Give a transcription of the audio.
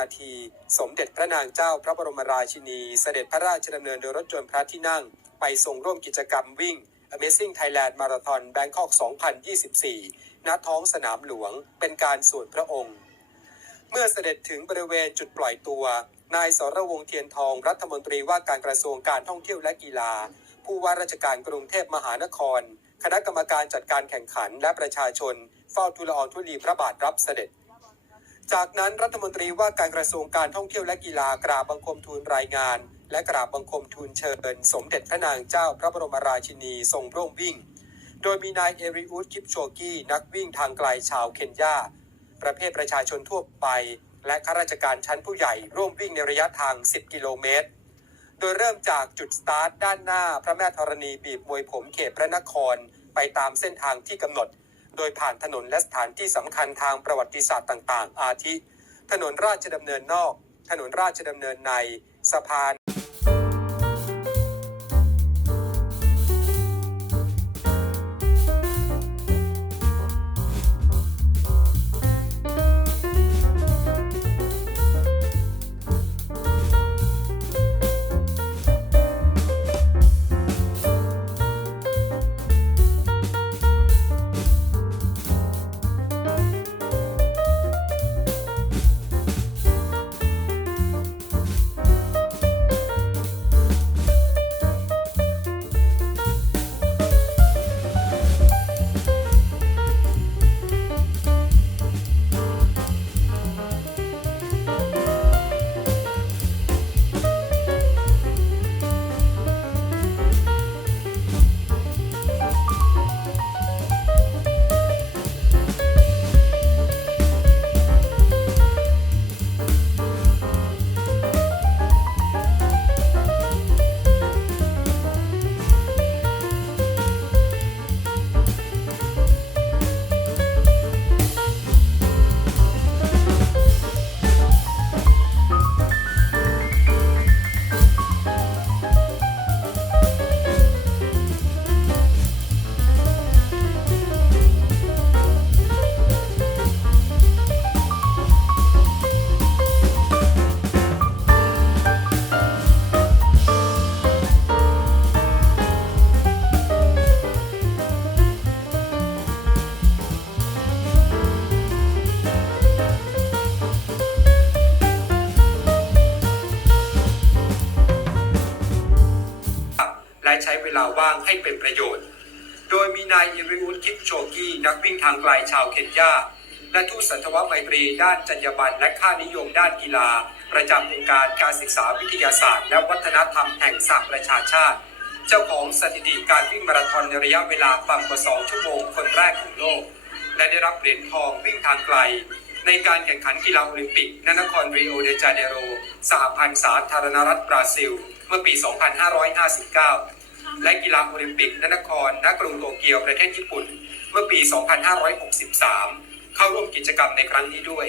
นาที สมเด็จพระนางเจ้าพระบรมราชินี เสด็จพระราชดำเนินโดยรถยนต์พระที่นั่ง ไปส่งร่วมกิจกรรมวิ่ง Amazing Thailand Marathon Bangkok 2024 ณ ท้องสนามหลวง เป็นการส่วนพระองค์ เมื่อเสด็จถึงบริเวณจุดปล่อยตัว นายสรวงเทียนทองรัฐมนตรีว่าการกระทรวงการท่องเที่ยวและกีฬา ผู้ว่าราชการกรุงเทพมหานคร คณะกรรมการจัดการแข่งขันและประชาชน เฝ้าทูลอองธุลีพระบาทรับเสด็จ จากนั้นรัฐมนตรีว่าการกระทรวงการท่องเที่ยวและกีฬากราบบังคมทูลรายงาน และกราบบังคมทูลเชิญ สมเด็จพระนางเจ้าพระบรมราชินีทรงร่วมวิ่ง โดยมีนายเอริอุสคิปโชกี้นักวิ่งทางไกลชาวเคนยาประเภทประชาชนทั่วไป และข้าราชการชั้นผู้ใหญ่ร่วมวิ่งในระยะทาง 10 กิโลเมตร โดยเริ่มจากจุดสตาร์ทด้านหน้าพระแม่ธรณีบีบมวยผมเขตพระนครไปตามเส้นทางที่กำหนด โดยผ่านถนนและสถานที่สำคัญทางประวัติศาสตร์ต่าง ๆ อาทิ ถนนราชดำเนินนอก ถนนราชดำเนินใน สะพานาว่างให้เป็นประโยชน์ โดยมีนายอิริอุสคิปโชกี้นักวิ่งทางไกลชาวเคนยา และทูตสันทวไมตรีด้านจรรยาบรรณและค่านิยมด้านกีฬา ประจำองค์การการศึกษาวิทยาศาสตร์ และวัฒนธรรมแห่งสหประชาชาติ เจ้าของสถิติการวิ่งมาราธอนในระยะเวลาต่ำกว่า 2 ชั่วโมงคนแรกของโลก และได้รับเหรียญทองวิ่งทางไกลในการแข่งขันกีฬาโอลิมปิกณนครริโอเดจาเนโร สหพันธ์สาธารณรัฐบราซิล เมื่อปี 2559 และกีฬาโอลิมปิกนครณกรุงโตเกียวประเทศญี่ปุ่น เมื่อปี 2563 เข้าร่วมกิจกรรมในครั้งนี้ด้วย